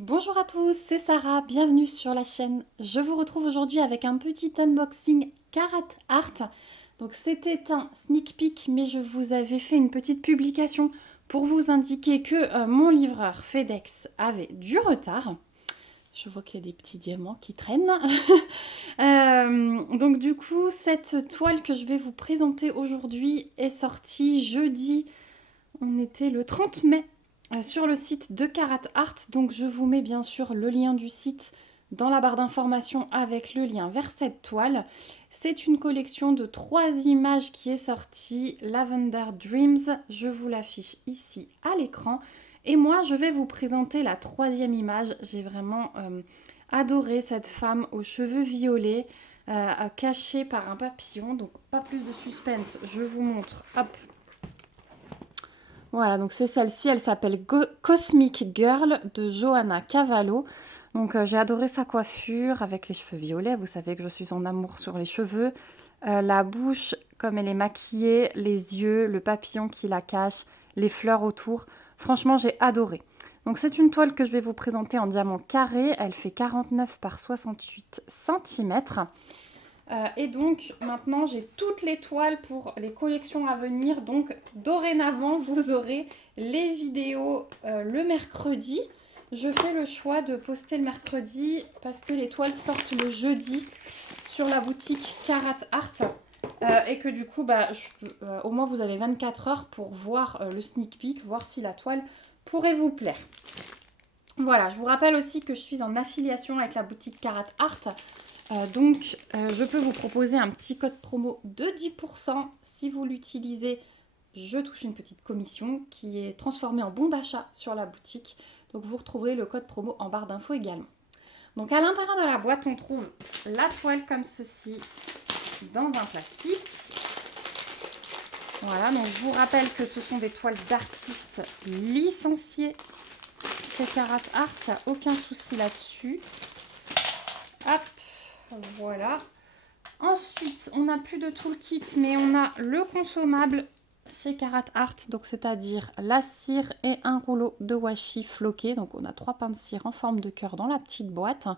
Bonjour à tous, c'est Sarah, bienvenue sur la chaîne. Je vous retrouve aujourd'hui avec un petit unboxing Carat Art. Donc c'était un sneak peek, mais je vous avais fait une petite publication pour vous indiquer que mon livreur FedEx avait du retard. Je vois qu'il y a des petits diamants qui traînent. Donc du coup, cette toile que je vais vous présenter aujourd'hui est sortie jeudi. On était le 30 mai sur le site de Carat Art. Donc je vous mets bien sûr le lien du site dans la barre d'informations avec le lien vers cette toile. C'est une collection de 3 images qui est sortie, Lavender Dreams. Je vous l'affiche ici à l'écran. Et moi, je vais vous présenter la 3e image. J'ai vraiment adoré cette femme aux cheveux violets, cachée par un papillon. Donc pas plus de suspense, je vous montre. Hop, voilà, donc c'est celle-ci, elle s'appelle Cosmic Girl de Johanna Cavallo. Donc j'ai adoré sa coiffure avec les cheveux violets, vous savez que je suis en amour sur les cheveux. La bouche, comme elle est maquillée, les yeux, le papillon qui la cache, les fleurs autour. Franchement, j'ai adoré. Donc c'est une toile que je vais vous présenter en diamant carré, elle fait 49 par 68 cm. Et donc maintenant j'ai toutes les toiles pour les collections à venir. Donc dorénavant vous aurez les vidéos le mercredi. Je fais le choix de poster le mercredi parce que les toiles sortent le jeudi sur la boutique Carat Art. Et que du coup au moins vous avez 24 heures pour voir le sneak peek, voir si la toile pourrait vous plaire. Voilà, je vous rappelle aussi que je suis en affiliation avec la boutique Carat Art. Donc, je peux vous proposer un petit code promo de 10%. Si vous l'utilisez, je touche une petite commission qui est transformée en bon d'achat sur la boutique. Donc, vous retrouverez le code promo en barre d'infos également. Donc, à l'intérieur de la boîte, on trouve la toile comme ceci dans un plastique. Voilà, donc je vous rappelle que ce sont des toiles d'artistes licenciés chez Carat Art. Il n'y a aucun souci là-dessus. Hop. Voilà. Ensuite, on n'a plus de toolkit, mais on a le consommable chez Carat Art, donc c'est-à-dire la cire et un rouleau de washi floqué. Donc on a 3 pains de cire en forme de cœur dans la petite boîte.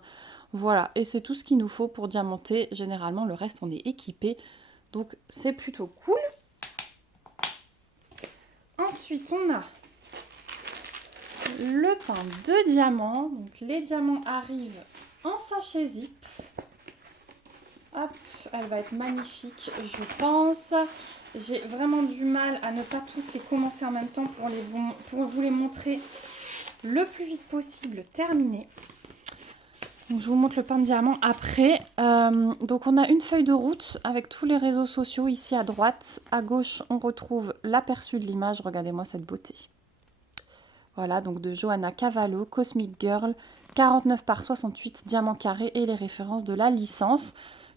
Voilà, et c'est tout ce qu'il nous faut pour diamanter. Généralement, le reste, on est équipé. Donc c'est plutôt cool. Ensuite, on a le pain de diamant. Donc les diamants arrivent en sachet zip. Hop, elle va être magnifique, je pense. J'ai vraiment du mal à ne pas toutes les commencer en même temps pour vous les montrer le plus vite possible terminé. Donc, je vous montre le pain de diamant après. Donc on a une feuille de route avec tous les réseaux sociaux ici à droite. À gauche, on retrouve l'aperçu de l'image. Regardez-moi cette beauté. Voilà, donc de Johanna Cavallo, Cosmic Girl, 49 par 68, diamant carré et les références de la licence.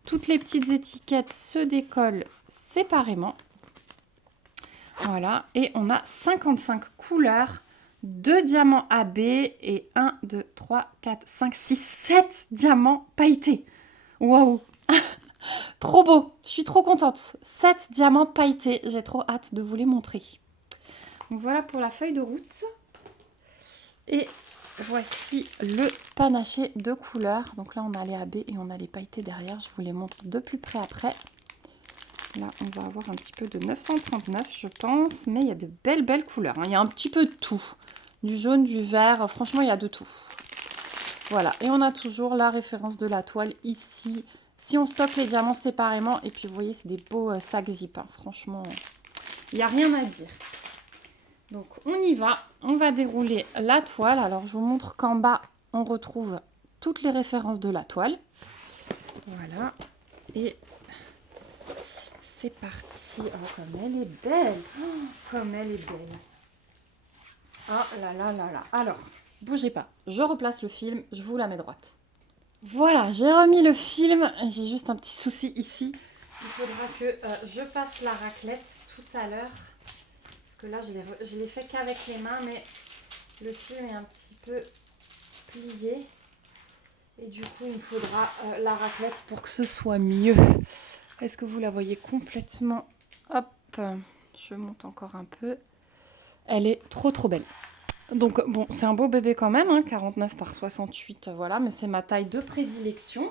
Toutes les petites étiquettes se décollent séparément. Voilà, et on a 55 couleurs, 2 diamants AB et 1, 2, 3, 4, 5, 6, 7 diamants pailletés. Waouh! Trop beau, je suis trop contente. 7 diamants pailletés, j'ai trop hâte de vous les montrer. Donc voilà pour la feuille de route. Et voici le panaché de couleurs. Donc là, on a les AB et on a les pailletés derrière. Je vous les montre de plus près après. Là, on va avoir un petit peu de 939, je pense. Mais il y a de belles couleurs. Il y a un petit peu de tout. Du jaune, du vert. Franchement, il y a de tout. Voilà. Et on a toujours la référence de la toile ici. Si on stocke les diamants séparément. Et puis, vous voyez, c'est des beaux sacs zip. Franchement, il n'y a rien à dire. Donc on y va, on va dérouler la toile. Alors je vous montre qu'en bas, on retrouve toutes les références de la toile. Voilà, et c'est parti. Oh, comme elle est belle, oh, comme elle est belle. Oh là là là là. Alors, bougez pas, je replace le film, je vous la mets droite. Voilà, j'ai remis le film, j'ai juste un petit souci ici. Il faudra que je passe la raclette tout à l'heure. Que là je l'ai fait qu'avec les mains, mais le film est un petit peu plié et du coup il me faudra la raclette pour que ce soit mieux. Est-ce que vous la voyez complètement? Hop, je monte encore un peu. Elle est trop belle. Donc bon, c'est un beau bébé quand même, hein, 49 par 68, voilà, mais c'est ma taille de prédilection.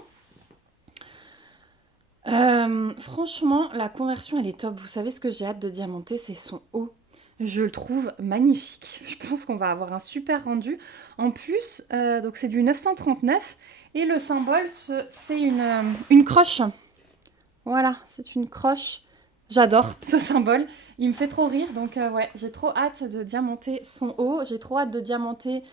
Franchement, la conversion, elle est top. Vous savez ce que j'ai hâte de diamanter, c'est son haut. Je le trouve magnifique. Je pense qu'on va avoir un super rendu. En plus, donc c'est du 939 et le symbole, c'est une croche. Voilà, c'est une croche. J'adore ce symbole. Il me fait trop rire, donc ouais, j'ai trop hâte de diamanter son haut. J'ai trop hâte de diamanter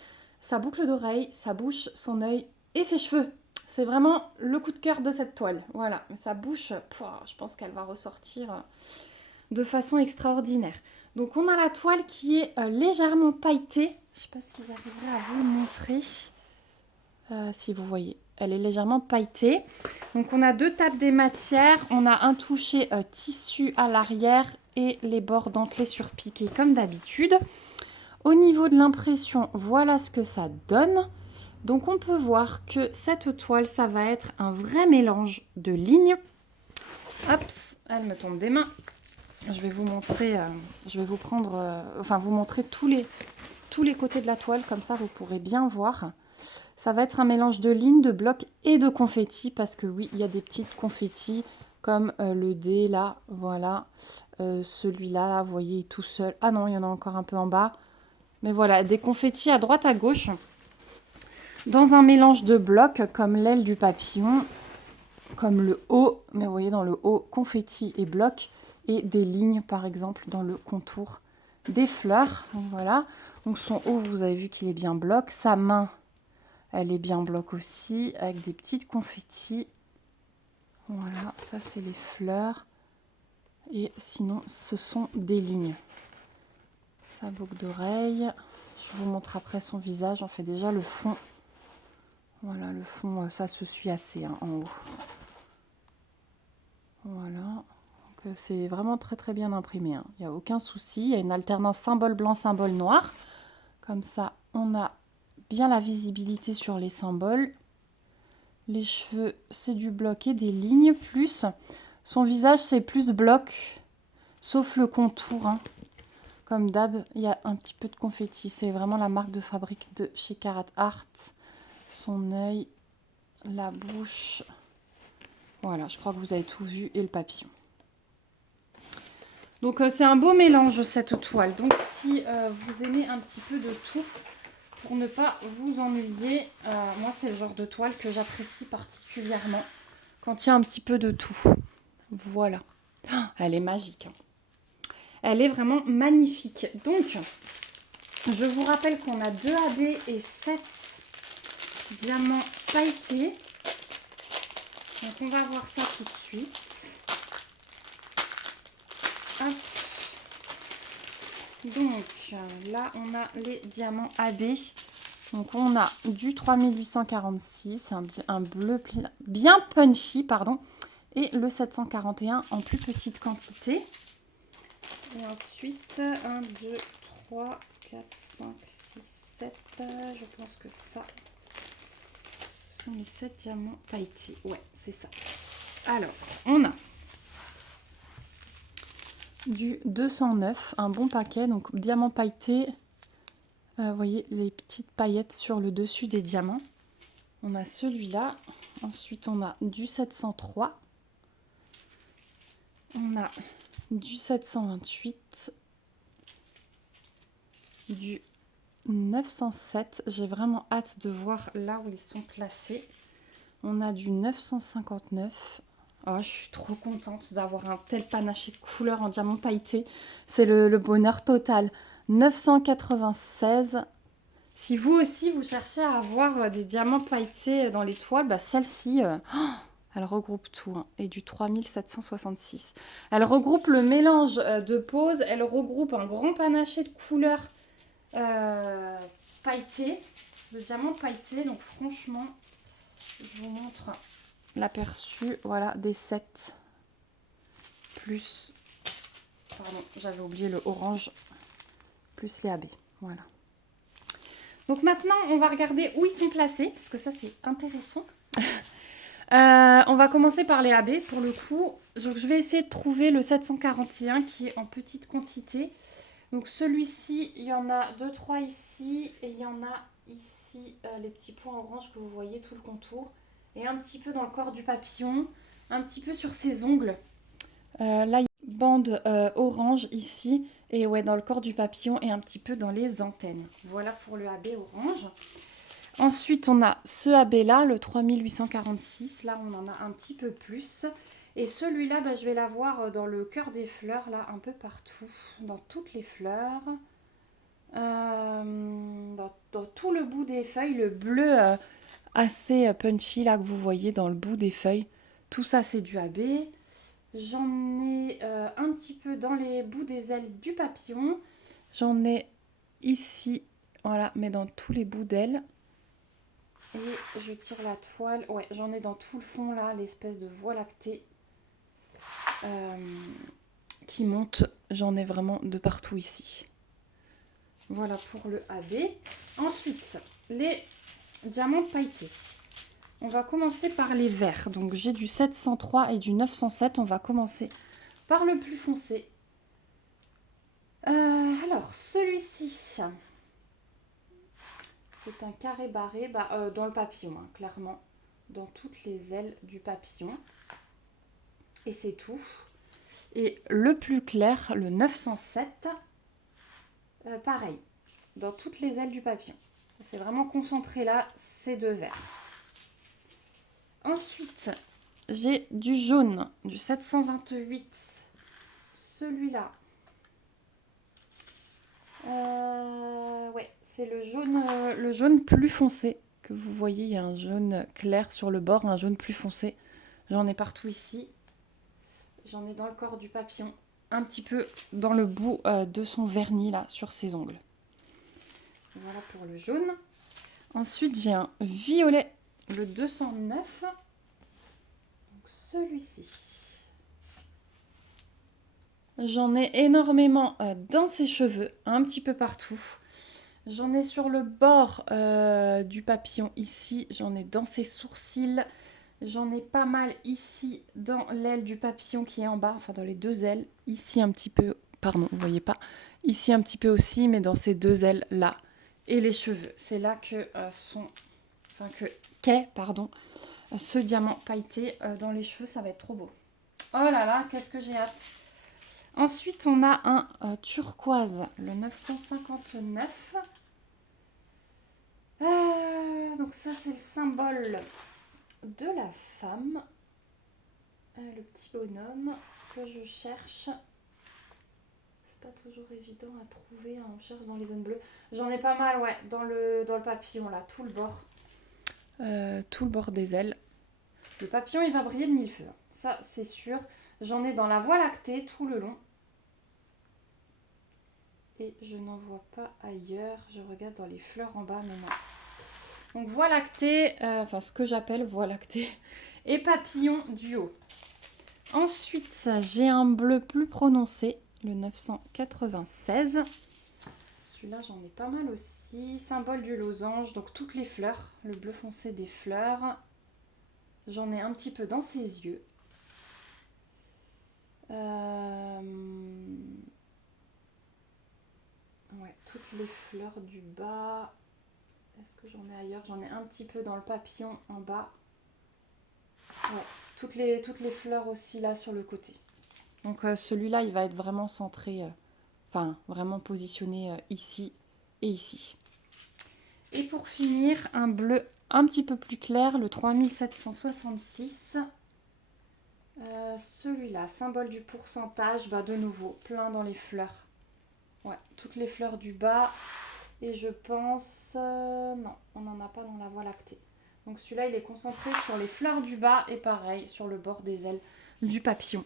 sa boucle d'oreille, sa bouche, son œil et ses cheveux. C'est vraiment le coup de cœur de cette toile. Voilà, mais sa bouche, je pense qu'elle va ressortir de façon extraordinaire. Donc on a la toile qui est légèrement pailletée. Je ne sais pas si j'arriverai à vous le montrer. Si vous voyez, elle est légèrement pailletée. Donc on a deux tables des matières. On a un toucher tissu à l'arrière et les bords dentelés surpiqués comme d'habitude. Au niveau de l'impression, voilà ce que ça donne. Donc on peut voir que cette toile, ça va être un vrai mélange de lignes. Hop, elle me tombe des mains. Je vais vous montrer, je vais vous prendre, vous montrer tous les côtés de la toile, comme ça vous pourrez bien voir. Ça va être un mélange de lignes, de blocs et de confettis, parce que oui, il y a des petites confettis, comme le dé là, voilà. Celui-là, là, vous voyez, tout seul. Ah non, il y en a encore un peu en bas. Mais voilà, des confettis à droite, à gauche. Dans un mélange de blocs, comme l'aile du papillon, comme le haut, mais vous voyez dans le haut, confetti et blocs, et des lignes par exemple dans le contour des fleurs. Donc, voilà, donc son haut, vous avez vu qu'il est bien bloc, sa main, elle est bien bloc aussi, avec des petites confettis. Voilà, ça c'est les fleurs, et sinon ce sont des lignes. Sa boucle d'oreille, je vous montre après son visage, on fait déjà le fond. Voilà, le fond, ça se suit assez hein, en haut. Voilà, donc c'est vraiment très très bien imprimé, hein. Il n'y a aucun souci, il y a une alternance symbole blanc, symbole noir. Comme ça, on a bien la visibilité sur les symboles. Les cheveux, c'est du bloc et des lignes, plus son visage, c'est plus bloc, sauf le contour, hein. Comme d'hab, il y a un petit peu de confetti, c'est vraiment la marque de fabrique de chez Carat Art. Son œil, la bouche, voilà, je crois que vous avez tout vu, et le papillon. Donc c'est un beau mélange cette toile. Donc si vous aimez un petit peu de tout, pour ne pas vous ennuyer, moi c'est le genre de toile que j'apprécie particulièrement quand il y a un petit peu de tout. Voilà. Oh, elle est magique, hein. Elle est vraiment magnifique. Donc je vous rappelle qu'on a 2 AB et 7 diamants pailletés. Donc on va voir ça tout de suite. Hop. Donc là on a les diamants AB. Donc on a du 3846, un bleu bien punchy, pardon, et le 741 en plus petite quantité. Et ensuite 1, 2, 3, 4, 5, 6, 7. Je pense que ça, ce sont les 7 diamants pailletés. Ouais, c'est ça. Alors, on a du 209, un bon paquet, donc diamants pailletés. Vous voyez les petites paillettes sur le dessus des diamants. On a celui-là. Ensuite, on a du 703. On a du 728. Du 907. J'ai vraiment hâte de voir là où ils sont placés. On a du 959. Oh, je suis trop contente d'avoir un tel panaché de couleurs en diamant pailleté. C'est le bonheur total. 996. Si vous aussi, vous cherchez à avoir des diamants pailletés dans les toiles, bah celle-ci, elle regroupe tout, hein, et du 3766. Elle regroupe le mélange de poses, elle regroupe un grand panaché de couleurs pailleté, de diamants pailletés. Donc franchement, je vous montre l'aperçu, voilà, des 7 plus, pardon, j'avais oublié le orange, plus les AB, voilà. Donc maintenant, on va regarder où ils sont placés, parce que ça c'est intéressant. On va commencer par les AB pour le coup. Donc, je vais essayer de trouver le 741 qui est en petite quantité. Donc celui-ci, il y en a 2-3 ici et il y en a ici les petits points orange que vous voyez, tout le contour. Et un petit peu dans le corps du papillon, un petit peu sur ses ongles. Là, il y a une bande orange ici et ouais, dans le corps du papillon et un petit peu dans les antennes. Voilà pour le AB orange. Ensuite, on a ce AB là, le 3846. Là, on en a un petit peu plus. Et celui-là, bah, je vais l'avoir dans le cœur des fleurs, là, un peu partout, dans toutes les fleurs. Dans tout le bout des feuilles, le bleu assez punchy, là, que vous voyez dans le bout des feuilles. Tout ça, c'est du AB. J'en ai un petit peu dans les bouts des ailes du papillon. J'en ai ici, voilà, mais dans tous les bouts d'ailes. Et je tire la toile. Ouais, j'en ai dans tout le fond, là, l'espèce de voie lactée qui monte. J'en ai vraiment de partout ici. Voilà pour le AB. Ensuite, les diamants pailletés. On va commencer par les verts. Donc, j'ai du 703 et du 907. On va commencer par le plus foncé. Alors, celui-ci, c'est un carré barré dans le papillon, hein, clairement. Dans toutes les ailes du papillon. Et c'est tout. Et le plus clair, le 907, pareil, dans toutes les ailes du papillon. C'est vraiment concentré là, ces deux verts. Ensuite, j'ai du jaune, du 728. Celui-là. Ouais, c'est le jaune plus foncé que vous voyez. Il y a un jaune clair sur le bord, un jaune plus foncé. J'en ai partout ici. J'en ai dans le corps du papillon, un petit peu dans le bout de son vernis là, sur ses ongles. Voilà pour le jaune. Ensuite, j'ai un violet, le 209. Donc, celui-ci. J'en ai énormément dans ses cheveux, un petit peu partout. J'en ai sur le bord du papillon ici. J'en ai dans ses sourcils. J'en ai pas mal ici dans l'aile du papillon qui est en bas, enfin dans les deux ailes. Ici un petit peu, pardon, vous voyez pas. Ici un petit peu aussi, mais dans ces deux ailes là. Et les cheveux, c'est là que qu'est ce diamant pailleté dans les cheveux, ça va être trop beau. Oh là là, qu'est-ce que j'ai hâte. Ensuite, on a un turquoise, le 959. Donc ça, c'est le symbole de la femme. Le petit bonhomme que je cherche. C'est pas toujours évident à trouver, hein, on cherche dans les zones bleues. J'en ai pas mal, ouais, dans le papillon, là, tout le bord. Tout le bord des ailes. Le papillon, il va briller de mille feux. Ça, c'est sûr. J'en ai dans la voie lactée tout le long. Et je n'en vois pas ailleurs. Je regarde dans les fleurs en bas, mais non. Donc voie lactée, enfin ce que j'appelle voie lactée, et papillon du haut. Ensuite, j'ai un bleu plus prononcé, le 996. Celui-là, j'en ai pas mal aussi. Symbole du losange, donc toutes les fleurs, le bleu foncé des fleurs. J'en ai un petit peu dans ses yeux. Ouais, toutes les fleurs du bas. Est-ce que j'en ai ailleurs? J'en ai un petit peu dans le papillon en bas. Ouais, toutes les fleurs aussi là sur le côté. Donc celui-là, il va être vraiment centré, vraiment positionné ici et ici. Et pour finir, un bleu un petit peu plus clair, le 3766. Celui-là, symbole du pourcentage, de nouveau, plein dans les fleurs. Ouais, toutes les fleurs du bas. Et je pense... non, on n'en a pas dans la voie lactée. Donc celui-là, il est concentré sur les fleurs du bas et pareil, sur le bord des ailes du papillon.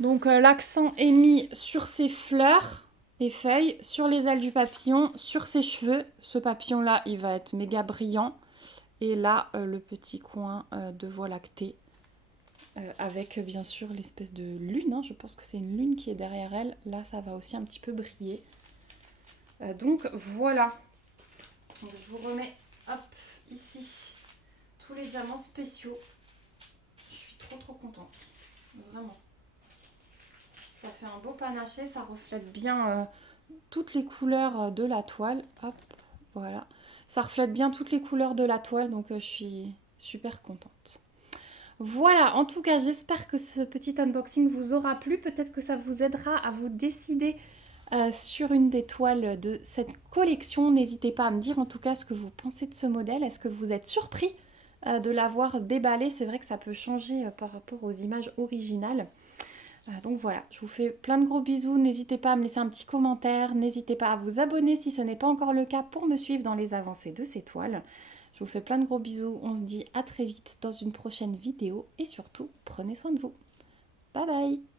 Donc l'accent est mis sur ses fleurs et feuilles, sur les ailes du papillon, sur ses cheveux. Ce papillon-là, il va être méga brillant. Et là, le petit coin de voie lactée. Avec bien sûr l'espèce de lune. Hein. Je pense que c'est une lune qui est derrière elle. Là, ça va aussi un petit peu briller. Donc voilà. Donc, je vous remets ici tous les diamants spéciaux. Je suis trop contente. Vraiment. Ça fait un beau panaché, ça reflète bien toutes les couleurs de la toile. Hop, voilà. Ça reflète bien toutes les couleurs de la toile, donc je suis super contente. Voilà, en tout cas, j'espère que ce petit unboxing vous aura plu. Peut-être que ça vous aidera à vous décider sur une des toiles de cette collection. N'hésitez pas à me dire en tout cas ce que vous pensez de ce modèle. Est-ce que vous êtes surpris de l'avoir déballé? C'est vrai que ça peut changer par rapport aux images originales. Donc voilà, je vous fais plein de gros bisous. N'hésitez pas à me laisser un petit commentaire. N'hésitez pas à vous abonner si ce n'est pas encore le cas pour me suivre dans les avancées de ces toiles. Je vous fais plein de gros bisous. On se dit à très vite dans une prochaine vidéo. Et surtout, prenez soin de vous. Bye bye!